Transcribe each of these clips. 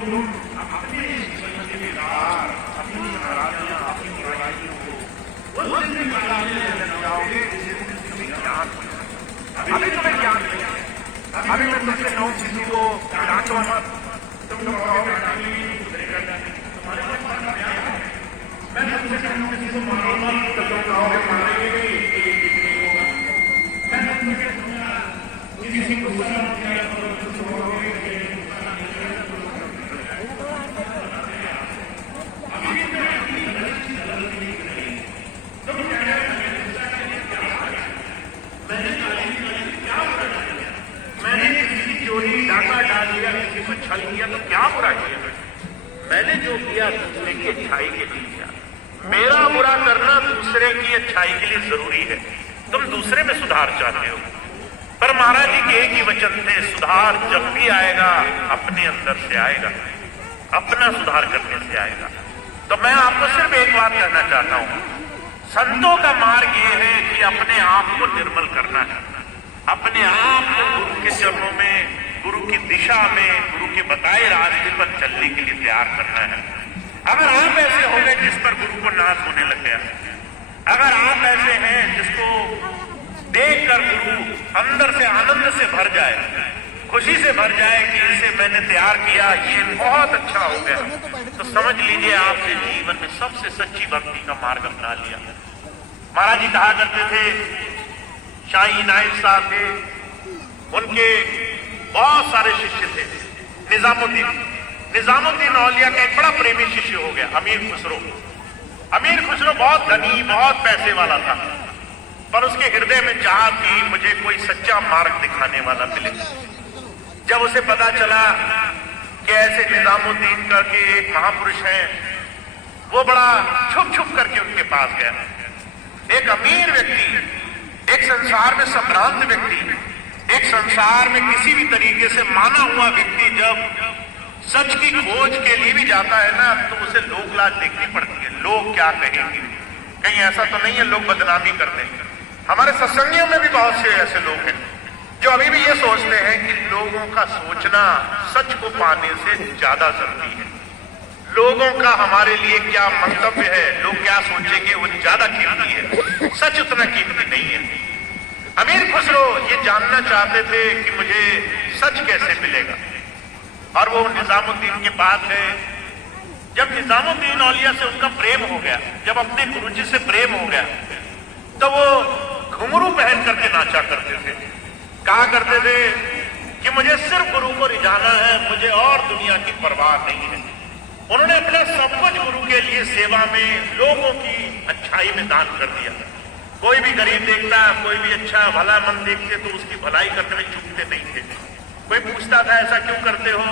तुम अपने जिम्मेदार अपनी नाराजियां अपनी बुराइयों को उस दिन निकालने लग जाओगे जिस दिन तुम्हें ज्ञान हो। अभी तुम्हें ज्ञान नहीं है। अभी मैं तुमसे कहूं किसी को डांटो मत, तुम कहोगे तुम्हारे पास मरना क्या है। मैं तुमसे कहूं किसी को मारो मत, तो तुम कहोगे मारेंगे नहीं, ये कुछ नहीं होगा। मैं तुमसे कहूंगा किसी को गुस्सा मत किया करो, तो तुम कहोगे किसी को छल किया तो क्या बुरा किया। मैंने जो किया दूसरे की अच्छाई के लिए किया। मेरा बुरा करना दूसरे की अच्छाई के लिए जरूरी है। तुम दूसरे में सुधार चाहते हो, पर महाराज जी के एक ही वचन थे, सुधार जब भी आएगा अपने अंदर से आएगा, अपना सुधार करने से आएगा। तो मैं आपको सिर्फ एक बात कहना चाहता हूं, संतों का मार्ग ये है कि अपने आप को निर्मल करना है, अपने आप को गुरु के चरणों में, गुरु की दिशा में, गुरु के बताए रास्ते पर चलने के लिए तैयार करना है। अगर आप ऐसे हो गए जिस पर गुरु को नाश होने लग गया, अगर आप ऐसे हैं जिसको देखकर गुरु अंदर से आनंद से भर जाए, खुशी से भर जाए कि इसे मैंने तैयार किया, ये बहुत अच्छा हो गया, तो समझ लीजिए आपने जीवन में सबसे सच्ची भक्ति का मार्ग अपना लिया। महाराज जी कहा करते थे, शाही नायक साहब थे, उनके बहुत सारे शिष्य थे। निजामुद्दीन औलिया का एक बड़ा प्रेमी शिष्य हो गया अमीर खुसरो। अमीर खुसरो बहुत धनी, बहुत पैसे वाला था, पर उसके हृदय में चाह थी मुझे कोई सच्चा मार्ग दिखाने वाला मिले। जब उसे पता चला कि ऐसे निजामुद्दीन करके एक महापुरुष हैं, वो बड़ा छुप छुप करके उनके पास गया। एक अमीर व्यक्ति, एक संसार में संभ्रांत व्यक्ति, एक संसार में किसी भी तरीके से माना हुआ व्यक्ति जब सच की खोज के लिए भी जाता है ना, तो उसे लोक लाज देखनी पड़ती है। लोग क्या कहेंगे, कहीं ऐसा तो नहीं है लोग बदनामी कर देंगे। हमारे सत्संगियों में भी बहुत से ऐसे लोग हैं जो अभी भी ये सोचते हैं कि लोगों का सोचना सच को पाने से ज्यादा जरूरी है। लोगों का हमारे लिए क्या मंतव्य है, लोग क्या सोचेंगे, वो ज्यादा कीमती है, सच उतना कीमती नहीं है। अमीर खुसरो ये जानना चाहते थे कि मुझे सच कैसे मिलेगा, और वो निजामुद्दीन के पास गए। जब निजामुद्दीन औलिया से उनका प्रेम हो गया, जब अपने गुरुजी से प्रेम हो गया, तो वो घुंघरू पहन करके नाचा करते थे। कहा करते थे कि मुझे सिर्फ गुरु को रिझाना है, मुझे और दुनिया की परवाह नहीं है। उन्होंने अपना सब कुछ गुरु के लिए सेवा में, लोगों की अच्छाई में दान कर दिया। कोई भी गरीब देखता, कोई भी अच्छा भला मन देखते तो उसकी भलाई करने में चूकते नहीं थे। कोई पूछता था ऐसा क्यों करते हो,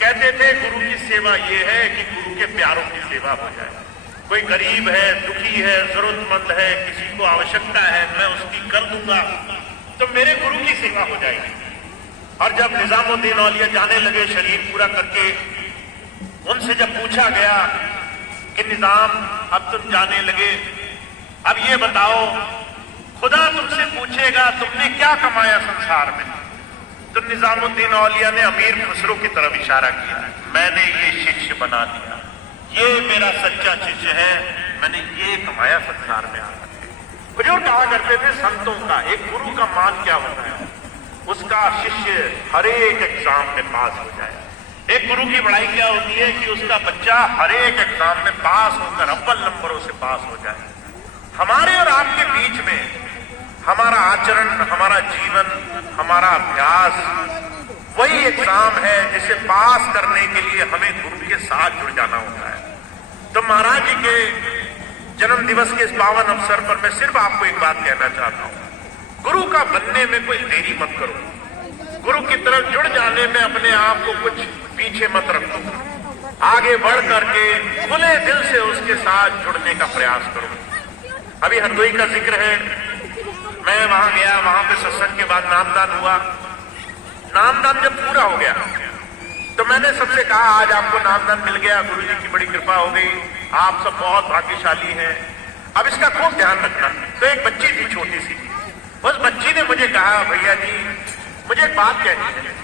कहते थे गुरु की सेवा ये है कि गुरु के प्यारों की सेवा हो जाए। कोई गरीब है, दुखी है, जरूरतमंद है, किसी को आवश्यकता है, मैं उसकी कर दूंगा तो मेरे गुरु की सेवा हो जाएगी। और जब निजामुद्दीन औलिया जाने लगे शरीर पूरा करके, उनसे जब पूछा गया कि निजाम अब तुम जाने लगे, अब ये बताओ खुदा तुमसे पूछेगा तुमने क्या कमाया संसार में, तो निजामुद्दीन औलिया ने अमीर खुसरो की तरफ इशारा किया, मैंने ये शिष्य बना दिया, ये मेरा सच्चा शिष्य है, मैंने ये कमाया संसार में आकर। बुजुर्ग कहा करते थे संतों का, एक गुरु का मान क्या होता है, उसका शिष्य हर एक एग्जाम में पास हो जाए। एक गुरु की बड़ाई क्या होती है कि उसका बच्चा हर एक एग्जाम में पास होकर अव्वल नंबरों से पास हो जाए। हमारे और आपके बीच में हमारा आचरण, हमारा जीवन, हमारा अभ्यास वही एग्जाम है जिसे पास करने के लिए हमें गुरु के साथ जुड़ जाना होता है। तो महाराज जी के जन्म दिवस के इस पावन अवसर पर मैं सिर्फ आपको एक बात कहना चाहता हूं, गुरु का बनने में कोई देरी मत करो। गुरु की तरफ जुड़ जाने में अपने आप को कुछ पीछे मत रखो, आगे बढ़ करके खुले दिल से उसके साथ जुड़ने का प्रयास करो। अभी हरदोई का जिक्र है, मैं वहां गया, वहां पे सत्संग के बाद नामदान हुआ। नामदान जब पूरा हो गया तो मैंने सबसे कहा आज आपको नामदान मिल गया, गुरुजी की बड़ी कृपा हो गई, आप सब बहुत भाग्यशाली हैं, अब इसका खूब ध्यान रखना। तो एक बच्ची थी छोटी सी, उस बच्ची ने मुझे कहा भैया जी मुझे एक बात कहनी है।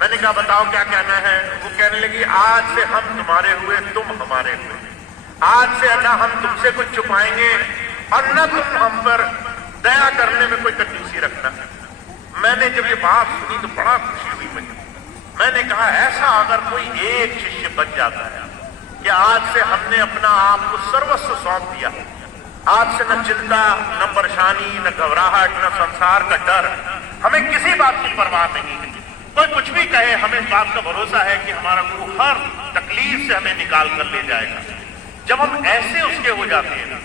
मैंने कहा बताओ क्या कहना है। वो कहने कहने लगी, आज से हम तुम्हारे हुए, तुम हमारे हुए। आज से न हम तुमसे कुछ छुपाएंगे और न तुम हम पर दया करने में कोई कंजूसी रखना। मैंने जब ये बात सुनी तो बड़ा खुशी हुई मुझे। मैंने कहा, ऐसा अगर कोई एक शिष्य बन जाता है कि आज से हमने अपना आप को सर्वस्व सौंप दिया, आज से न चिंता, न परेशानी, न घबराहट, न संसार का डर, हमें किसी बात की परवाह नहीं है। कोई कुछ भी कहे, हमें इस बात का भरोसा है कि हमारा गुरु हर तकलीफ से हमें निकाल कर ले जाएगा। जब हम ऐसे उसके हो जाते हैं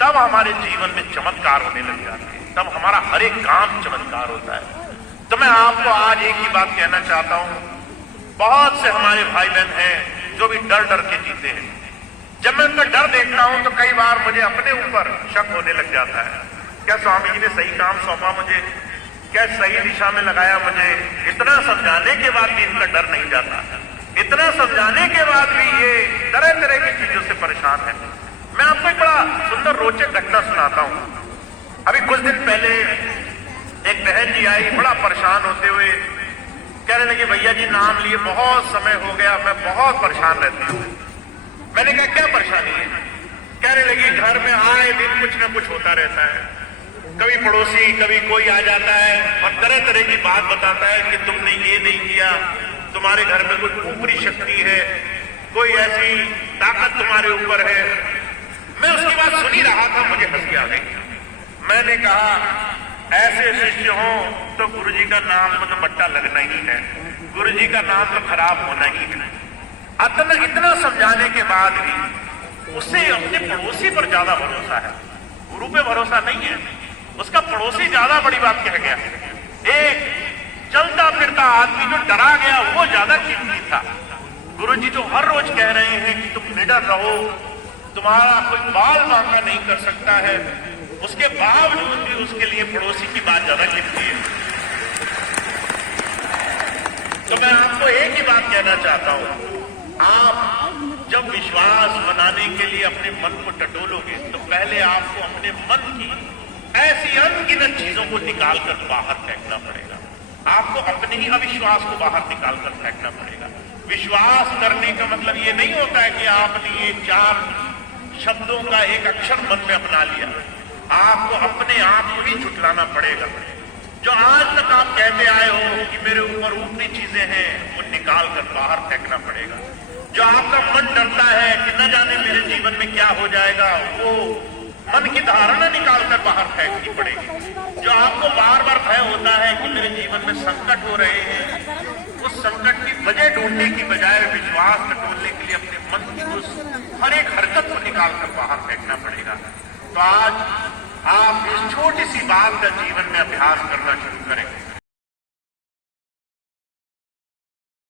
तब हमारे जीवन में चमत्कार होने लग जाते हैं, तब हमारा हर एक काम चमत्कार होता है। तो मैं आपको आज एक ही बात कहना चाहता हूं, बहुत से हमारे भाई बहन हैं जो भी डर डर के जीते हैं। जब मैं उनका डर देखता हूं तो कई बार मुझे अपने ऊपर शक होने लग जाता है, क्या स्वामी जी ने सही काम सौंपा मुझे, क्या सही दिशा में लगाया मुझे? इतना समझाने के बाद भी इनका डर नहीं जाता, इतना समझाने के बाद भी ये तरह तरह की चीजों से परेशान है। मैं आपको एक बड़ा सुंदर रोचक घटना सुनाता हूं। अभी कुछ दिन पहले एक बहन जी आई, बड़ा परेशान होते हुए कहने लगी, भैया जी नाम लिए बहुत समय हो गया, मैं बहुत परेशान रहती हूँ। मैंने कहा, क्या परेशानी है? कहने लगी, घर में आए दिन कुछ न कुछ होता रहता है, कभी पड़ोसी, कभी कोई आ जाता है और तरह तरह की बात बताता है कि तुमने ये नहीं किया, तुम्हारे घर में कोई ऊपरी शक्ति है, कोई ऐसी ताकत तुम्हारे ऊपर है। मैं उसकी बात सुन ही रहा था, मुझे हंसी आ गई। मैंने कहा, ऐसे शिष्य हो तो गुरुजी का नाम तो बट्टा लगना ही है, गुरुजी का नाम तो खराब होना ही है। इतना समझाने के बाद भी उसे अपने पड़ोसी पर ज्यादा भरोसा है, गुरु पे भरोसा नहीं है। उसका पड़ोसी ज्यादा बड़ी बात कह गया। एक चलता फिरता आदमी जो डरा गया वो ज्यादा कीमती था। गुरुजी जो हर रोज कह रहे हैं कि तुम निडर रहो, तुम्हारा कोई बाल बांका नहीं कर सकता है, उसके बावजूद भी उसके लिए पड़ोसी की बात ज्यादा कीमती है। तो मैं आपको एक ही बात कहना चाहता हूं, आप जब विश्वास बनाने के लिए अपने मन को टटोलोगे तो पहले आपको अपने मन की ऐसी अनगिनत चीजों को निकालकर बाहर फेंकना पड़ेगा। आपको अपने ही अविश्वास को बाहर निकालकर फेंकना पड़ेगा। विश्वास करने का मतलब ये नहीं होता है कि आपने ये 4 शब्दों का एक अक्षर मन में अपना लिया। आपको अपने आप को ही झुठलाना पड़ेगा। जो आज तक आप कहते आए हो कि मेरे ऊपर ऊपरी चीजें हैं, वो निकाल कर बाहर फेंकना पड़ेगा। जो आपका मन डरता है कि न जाने मेरे जीवन में क्या हो जाएगा, वो मन की धारणा निकाल कर बाहर फेंकनी पड़ेगी। जो आपको बार बार भय होता है कि मेरे जीवन में संकट हो रहे हैं, उस संकट की वजह ढूंढने की बजाय विश्वास टटोलने के लिए अपने मन की उस हर एक हरकत को निकाल कर बाहर फेंकना पड़ेगा। तो आज आप इस छोटी सी बात का जीवन में अभ्यास करना शुरू करें।